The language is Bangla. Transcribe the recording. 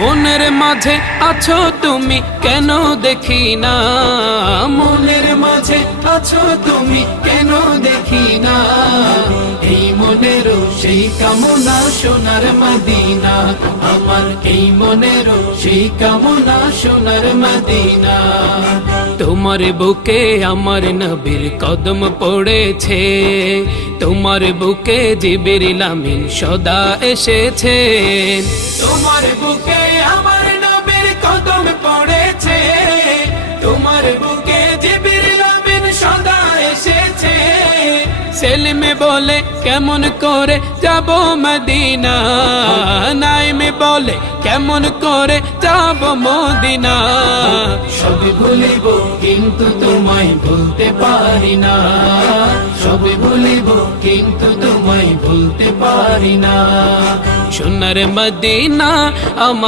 মনের মাঝে আছো তুমি কেন দেখি না, মনের মাঝে আছো তুমি কেন দেখি না, এই মনেরও সেই কামনা সোনার মদিনা, আমার এই মনেরও সেই কামনা সোনার মদিনা। তোমার বুকে আমার নবীর কদম পড়েছে, তোমার বুকে জিবরিল আমিন সদা এসেছেন, তোমার বুকে আমার নবীর কদম পড়েছে, তোমার বুকে জিবরিল আমিন সদা এসেছে। সেলিমে বলে কেমন করে যাব মদিনা, নাইমে বলে কেমন করে যাব মদিনা, সব ভুলিব কিন্তু তোমায় ভুলতে পারি না, সব ভুলিব কিন্তু তোমায় ভুলতে পারি না। সোনার মদিনা আমার